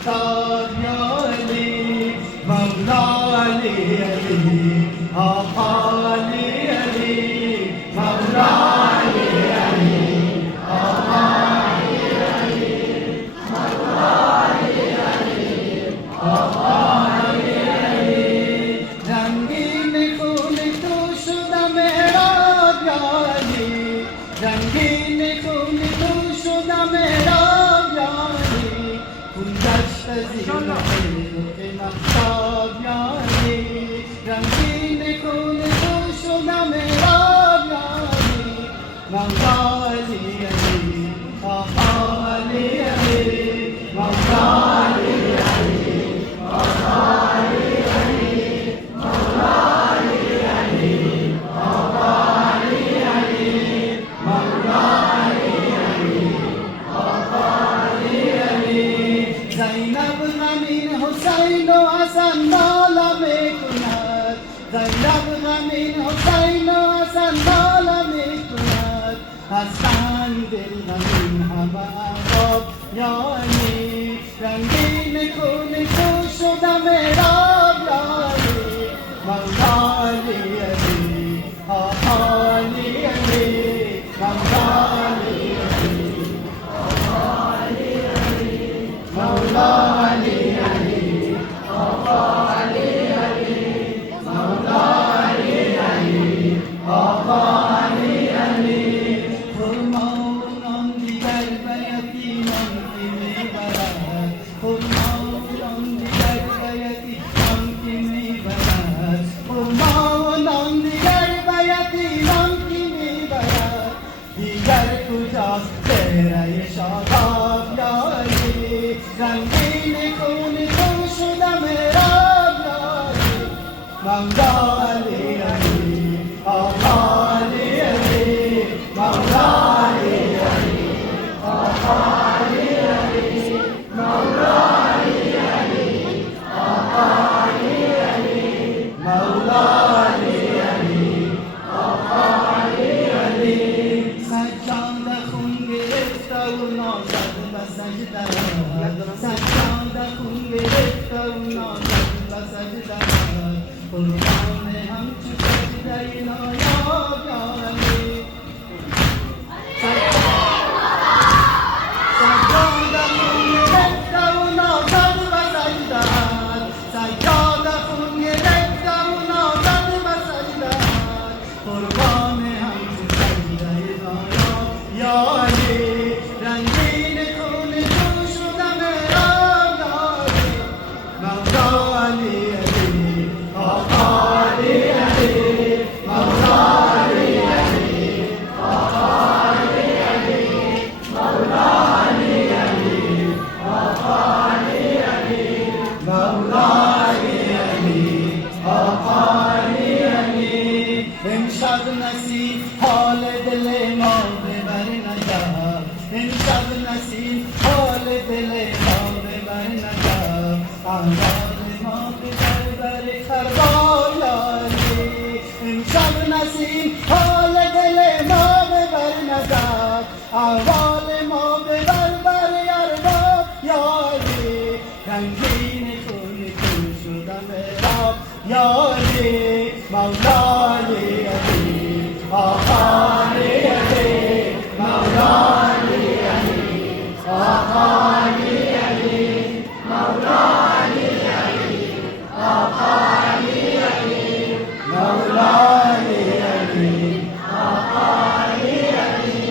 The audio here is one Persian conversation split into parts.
مختار یا علی مولا علی علی آقا علی علی مولا علی علی آقا علی علی مولا علی علی آقا علی علی رنگین خون تو شدم محراب یا علی رنگین خون تو شدم محراب یا علی خون گشت زیر خیلق مهتاب یا علی رنگین خون تو شدم محراب یا علی مولا علی علی آقا علی علی مولا علی علی آقا علی علی مولا علی علی آقا علی علی مولا علی علی آقا علی علی زینب غمین حسین و حسن ناله میکند زینب غمین حسین و حسن ناله میکند حسن دل غمین همه عذاب یا علی رنگین خون تو شدم محراب یا علی مولا علی علی آقا علی علی مولا علی علی آقا علی علی مولا علی علی آقا علی علی مولا علی علی آقا علی علی خرما و نان دیگر به یتیمان کی میبرد خرما و نان دیگر به یتیمان کی میبرد خرما و نان دیگر به یتیمان کی میبرد دیگر کجاست چهره شاداب یا علی رنگین خون تو شدم محراب یا علی مولا علی علی آقا علی علی مولا علی علی آقا علی علی مولا علی علی آقا علی علی مولا علی علی آقا علی علی سجاده خون گرفته و نازد به سجده سجاده خون گرفته و نازد به سجده قربان همچو سجده نایاب یا علی سجاده خون گرفته و نازد به سجده سجاده خون گرفته و نازد به سجده قربان همچو سجده نایاب یا علی رنگین خون تو شدم محراب یا علی مولا علی علی آقا علی علی مولا علی علی آقا علی علی مولا علی علی آقا علی علی مولا علی علی آقا علی علی امشب نصیب حال دل ما ببر نجات امشب نصیب حال دل ما ببر نجات آواز ما ببر بر خربار یا علی امشب نصیب حال دل ما ببر نجات آواز ما ببر بر ارباب یا علی رنگین خون تو شدم محراب یا علی مولا علی علی آقا علی علی مولا علی علی آقا علی علی مولا علی علی آقا علی علی مولا علی علی آقا علی علی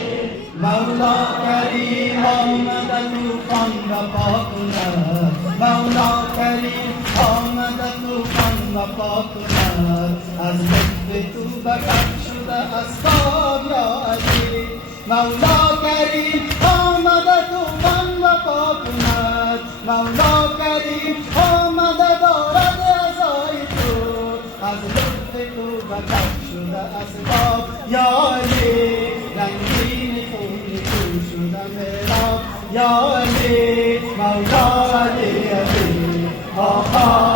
مولا کریم آمد طوفان را پاک کند مولا کریم آمد طوفان را پاک کند از لطف تو بکر شده اسباب یا علی مولا کریم آمد طوفان را پاک کند مولا کریم آمد دارد عزای تو از لطف تو بکر شده اسباب یا علی رنگین خون تو شده محراب یا علی مولا علی علی آقا